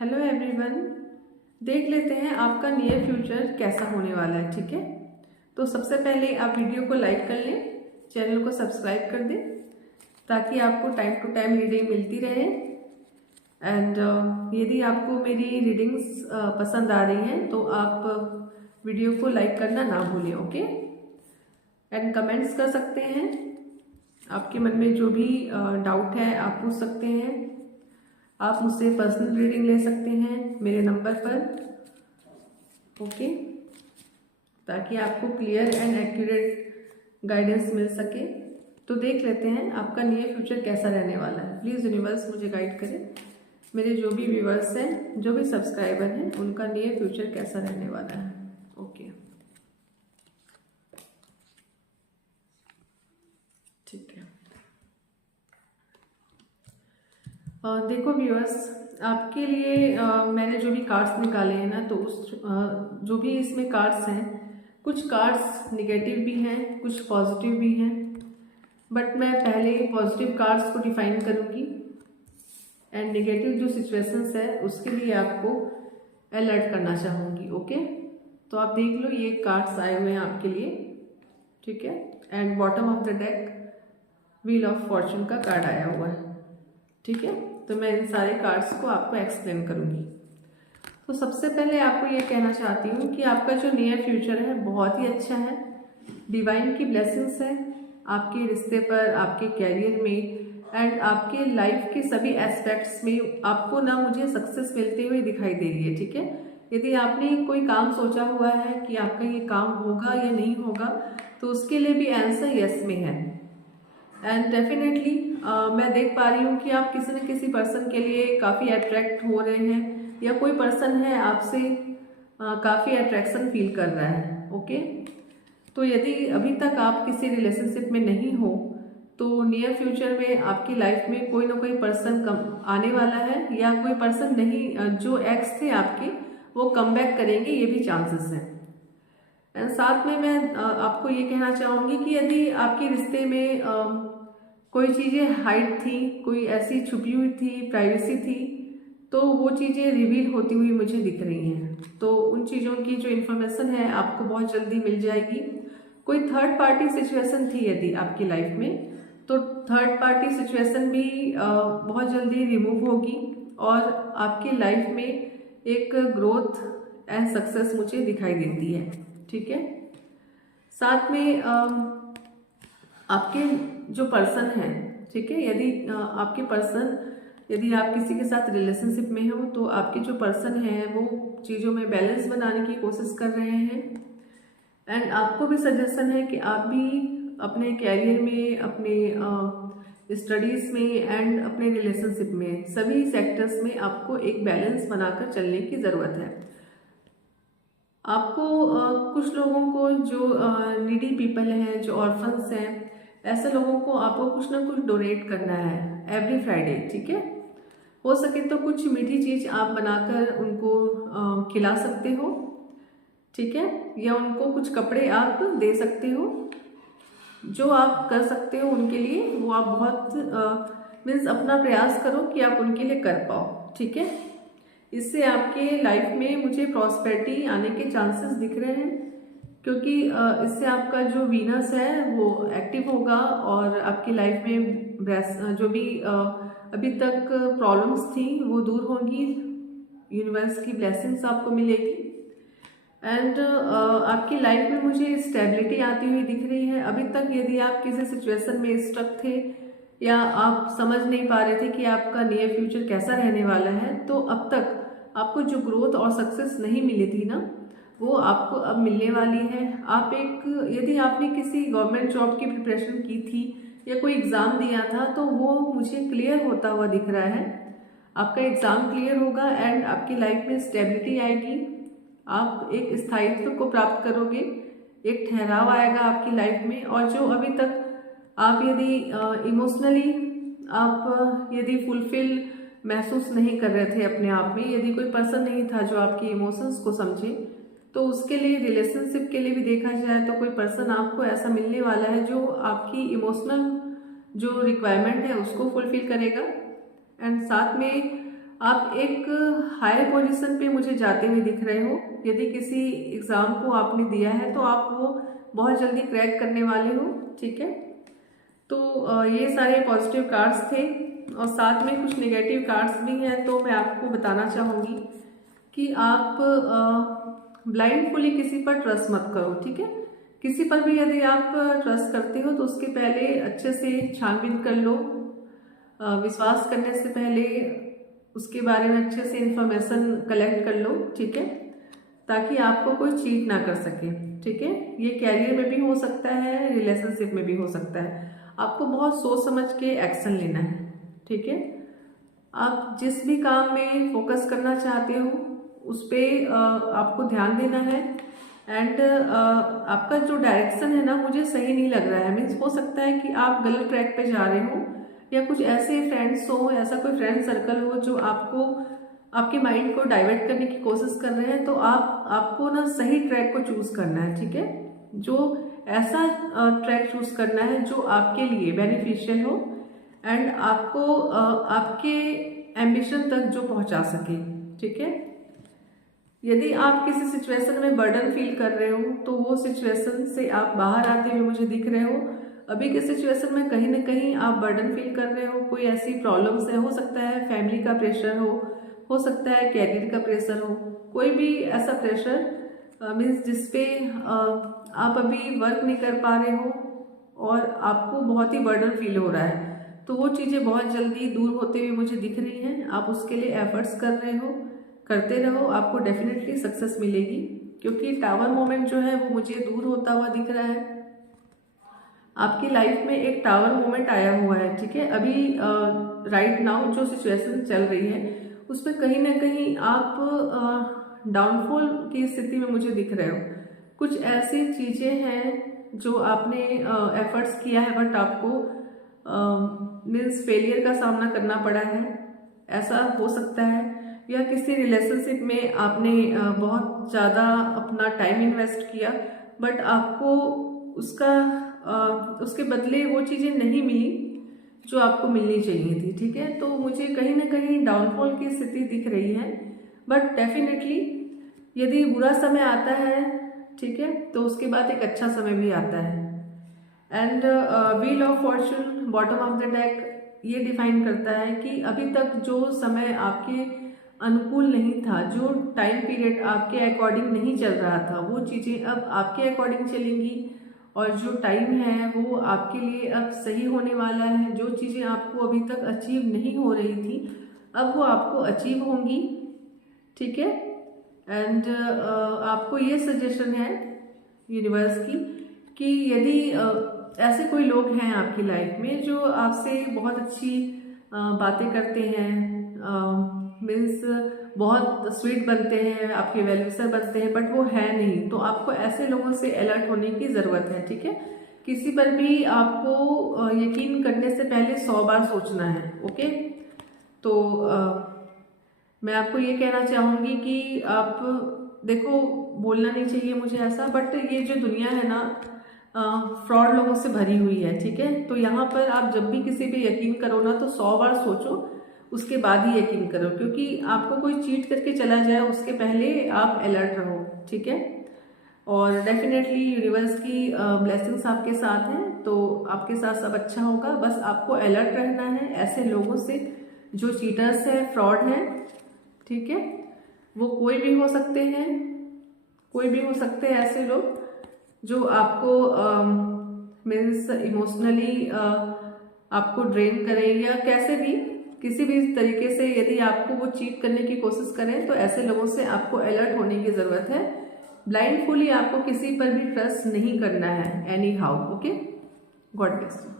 Hello everyone. देख लेते हैं आपका नियर फ्यूचर कैसा होने वाला है। ठीक है, तो सबसे पहले आप वीडियो को लाइक कर लें, चैनल को सब्सक्राइब कर दें ताकि आपको टाइम टू टाइम रीडिंग मिलती रहे। एंड यदि आपको मेरी रीडिंग्स पसंद आ रही हैं तो आप वीडियो को लाइक करना ना भूलें। ओके, एंड कमेंट्स कर सकते हैं। आपके मन में जो भी डाउट है आप पूछ सकते हैं। आप मुझसे पर्सनल रीडिंग ले सकते हैं मेरे नंबर पर। ओके, ताकि आपको क्लियर एंड एक्यूरेट गाइडेंस मिल सके। तो देख लेते हैं आपका नियर फ्यूचर कैसा रहने वाला है। प्लीज़ यूनिवर्स मुझे गाइड करें। मेरे जो भी व्यूवर्स हैं, जो भी सब्सक्राइबर हैं, उनका नियर फ्यूचर कैसा रहने वाला है। ओके, ठीक है। देखो व्यूअर्स, आपके लिए मैंने जो भी कार्ड्स निकाले हैं ना, तो जो भी इसमें कार्ड्स हैं, कुछ कार्ड्स निगेटिव भी हैं, कुछ पॉजिटिव भी हैं। बट मैं पहले पॉजिटिव कार्ड्स को डिफाइन करूँगी एंड निगेटिव जो सिचुएशंस है उसके लिए आपको अलर्ट करना चाहूँगी। ओके, तो आप देख लो, ये कार्ड्स आए हुए हैं आपके लिए। ठीक है, and bottom of the deck wheel of Fortune का कार्ड आया हुआ है। ठीक है, तो मैं इन सारे कार्ड्स को आपको एक्सप्लेन करूंगी। तो सबसे पहले आपको ये कहना चाहती हूँ कि आपका जो नियर फ्यूचर है बहुत ही अच्छा है। डिवाइन की ब्लेसिंग्स है आपके रिश्ते पर, आपके कैरियर में एंड आपके लाइफ के सभी एस्पेक्ट्स में आपको ना मुझे सक्सेस मिलते हुए दिखाई दे रही है। ठीक है, यदि आपने कोई काम सोचा हुआ है कि आपका ये काम होगा या नहीं होगा, तो उसके लिए भी आंसर यस में है। एंड डेफिनेटली मैं देख पा रही हूँ कि आप किसी न किसी पर्सन के लिए काफ़ी अट्रैक्ट हो रहे हैं, या कोई पर्सन है आपसे काफ़ी अट्रैक्शन फील कर रहा है। ओके, तो यदि अभी तक आप किसी रिलेशनशिप में नहीं हो तो नियर फ्यूचर में आपकी लाइफ में कोई ना कोई पर्सन कम आने वाला है, या कोई पर्सन नहीं, जो एक्स थे आपके वो कम बैक करेंगे, ये भी चांसेस हैं। एंड साथ में मैं आपको ये कहना चाहूँगी कि यदि आपके रिश्ते में कोई चीज़ें हाइड थी, कोई ऐसी छुपी हुई थी, प्राइवेसी थी, तो वो चीज़ें रिवील होती हुई मुझे दिख रही हैं। तो उन चीज़ों की जो इन्फॉर्मेशन है आपको बहुत जल्दी मिल जाएगी। कोई थर्ड पार्टी सिचुएशन थी यदि आपकी लाइफ में, तो थर्ड पार्टी सिचुएशन भी बहुत जल्दी रिमूव होगी और आपकी लाइफ में एक ग्रोथ एंड सक्सेस मुझे दिखाई देती है। ठीक है, साथ में आपके जो पर्सन है, ठीक है, यदि आपके पर्सन, यदि आप किसी के साथ रिलेशनशिप में हो तो आपके जो पर्सन है वो चीज़ों में बैलेंस बनाने की कोशिश कर रहे हैं। एंड आपको भी सजेशन है कि आप भी अपने कैरियर में, अपने स्टडीज़ में एंड अपने रिलेशनशिप में, सभी सेक्टर्स में आपको एक बैलेंस बनाकर चलने की ज़रूरत है। आपको कुछ लोगों को, जो नीडी पीपल हैं, जो ऑर्फन्स हैं, ऐसे लोगों को आपको कुछ ना कुछ डोनेट करना है एवरी फ्राइडे। ठीक है, हो सके तो कुछ मीठी चीज़ आप बनाकर उनको खिला सकते हो। ठीक है, या उनको कुछ कपड़े आप दे सकते हो। जो आप कर सकते हो उनके लिए वो आप बहुत मीन्स अपना प्रयास करो कि आप उनके लिए कर पाओ। ठीक है, इससे आपके लाइफ में मुझे प्रॉस्पेरिटी आने के चांसेस दिख रहे हैं, क्योंकि इससे आपका जो वीनस है वो एक्टिव होगा और आपकी लाइफ में जो भी अभी तक प्रॉब्लम्स थी वो दूर होंगी। यूनिवर्स की ब्लेसिंग्स आपको मिलेगी एंड आपकी लाइफ में मुझे स्टेबिलिटी आती हुई दिख रही है। अभी तक यदि आप किसी सिचुएशन में स्टक थे या आप समझ नहीं पा रहे थे कि आपका नियर फ्यूचर कैसा रहने वाला है, तो अब तक आपको जो ग्रोथ और सक्सेस नहीं मिली थी ना, वो आपको अब मिलने वाली है। आप यदि आपने किसी गवर्नमेंट जॉब की प्रिपरेशन की थी या कोई एग्ज़ाम दिया था, तो वो मुझे क्लियर होता हुआ दिख रहा है। आपका एग्ज़ाम क्लियर होगा एंड आपकी लाइफ में स्टेबिलिटी आएगी। आप एक स्थायित्व को प्राप्त करोगे, एक ठहराव आएगा आपकी लाइफ में। और जो अभी तक आप यदि इमोशनली आप यदि फुलफिल महसूस नहीं कर रहे थे अपने आप में, यदि कोई पर्सन नहीं था जो आपके इमोशंस को समझे, तो उसके लिए, रिलेशनशिप के लिए भी देखा जाए तो कोई पर्सन आपको ऐसा मिलने वाला है जो आपकी इमोशनल जो रिक्वायरमेंट है उसको फुलफिल करेगा। एंड साथ में आप एक हायर पोजीशन पे मुझे जाते हुए दिख रहे हो। यदि किसी एग्ज़ाम को आपने दिया है तो आप वो बहुत जल्दी क्रैक करने वाले हो, ठीक है। तो ये सारे पॉजिटिव कार्ड्स थे और साथ में कुछ नेगेटिव कार्ड्स भी हैं। तो मैं आपको बताना चाहूँगी कि आप ब्लाइंडफुली किसी पर ट्रस्ट मत करो, ठीक है। किसी पर भी यदि आप ट्रस्ट करते हो तो उसके पहले अच्छे से छानबीन कर लो। विश्वास करने से पहले उसके बारे में अच्छे से इंफॉर्मेशन कलेक्ट कर लो, ठीक है, ताकि आपको कोई चीट ना कर सके, ठीक है। ये कैरियर में भी हो सकता है, रिलेशनशिप में भी हो सकता है। आपको बहुत सोच समझ के एक्शन लेना है, ठीक है। आप जिस भी काम में फोकस करना चाहते हो उस पर आपको ध्यान देना है। एंड आपका जो डायरेक्शन है ना, मुझे सही नहीं लग रहा है। मीन्स हो सकता है कि आप गलत ट्रैक पे जा रहे हो, या कुछ ऐसे फ्रेंड्स हो, ऐसा कोई फ्रेंड सर्कल हो जो आपको आपके माइंड को डाइवर्ट करने की कोशिश कर रहे हैं। तो आपको ना सही ट्रैक को चूज करना है, ठीक है। जो ऐसा ट्रैक चूज करना है जो आपके लिए बेनिफिशियल हो एंड आपको आपके एम्बिशन तक जो पहुंचा सके, ठीक है। यदि आप किसी सिचुएशन में बर्डन फील कर रहे हो तो वो सिचुएशन से आप बाहर आते हुए मुझे दिख रहे हो। अभी के सिचुएशन में कहीं ना कहीं आप बर्डन फील कर रहे हो, कोई ऐसी प्रॉब्लम्स है, हो सकता है फैमिली का प्रेशर हो सकता है कैरियर का प्रेशर हो, कोई भी ऐसा प्रेशर मीन्स जिसपे आप अभी वर्क नहीं कर पा रहे हो और आपको बहुत ही बर्डन फील हो रहा है। तो वो चीज़ें बहुत जल्दी दूर होते हुए मुझे दिख रही हैं। आप उसके लिए एफर्ट्स कर रहे हो, करते रहो, आपको डेफिनेटली सक्सेस मिलेगी। क्योंकि टावर मोमेंट जो है वो मुझे दूर होता हुआ दिख रहा है। आपकी लाइफ में एक टावर मोमेंट आया हुआ है, ठीक है। अभी राइट नाउ जो सिचुएशन चल रही है उसमें कहीं ना कहीं आप डाउनफॉल की स्थिति में मुझे दिख रहे हो। कुछ ऐसी चीज़ें हैं जो आपने एफर्ट्स किया है बट आपको मीन्स फेलियर का सामना करना पड़ा है, ऐसा हो सकता है। या किसी रिलेशनशिप में आपने बहुत ज़्यादा अपना टाइम इन्वेस्ट किया बट आपको उसके बदले वो चीज़ें नहीं मिली जो आपको मिलनी चाहिए थी, ठीक है। तो मुझे कहीं ना कहीं डाउनफॉल की स्थिति दिख रही है। बट डेफिनेटली यदि बुरा समय आता है, ठीक है, तो उसके बाद एक अच्छा समय भी आता है। And wheel of Fortune bottom of the deck ये डिफाइन करता है कि अभी तक जो समय आपके अनुकूल नहीं था, जो टाइम पीरियड आपके अकॉर्डिंग नहीं चल रहा था, वो चीज़ें अब आपके अकॉर्डिंग चलेंगी। और जो टाइम है वो आपके लिए अब सही होने वाला है। जो चीज़ें आपको अभी तक अचीव नहीं हो रही थी अब वो आपको अचीव होंगी, ठीक है। एंड आपको ये सजेशन है यूनिवर्स की कि यदि ऐसे कोई लोग हैं आपकी लाइफ में जो आपसे बहुत अच्छी बातें करते हैं, मीन्स बहुत स्वीट बनते हैं, आपके वेलविशर बनते हैं, बट वो है नहीं, तो आपको ऐसे लोगों से अलर्ट होने की ज़रूरत है, ठीक है। किसी पर भी आपको यकीन करने से पहले 100 बार सोचना है, ओके। तो मैं आपको ये कहना चाहूँगी कि आप देखो, बोलना नहीं चाहिए मुझे ऐसा, बट ये जो दुनिया है ना फ्रॉड लोगों से भरी हुई है, ठीक है। तो यहाँ पर आप जब भी किसी पे यकीन करो ना तो 100 बार सोचो, उसके बाद ही यकीन करो। क्योंकि आपको कोई चीट करके चला जाए उसके पहले आप अलर्ट रहो, ठीक है। और डेफिनेटली यूनिवर्स की ब्लेसिंग्स आपके साथ हैं, तो आपके साथ सब अच्छा होगा। बस आपको अलर्ट रहना है ऐसे लोगों से जो चीटर्स हैं, फ्रॉड हैं, ठीक है। वो कोई भी हो सकते हैं, कोई भी हो सकते हैं ऐसे लोग जो आपको मीन्स इमोशनली आपको ड्रेन करें या कैसे भी किसी भी तरीके से यदि आपको वो चीट करने की कोशिश करें, तो ऐसे लोगों से आपको अलर्ट होने की ज़रूरत है। ब्लाइंडफुली आपको किसी पर भी ट्रस्ट नहीं करना है any how, okay. God bless you.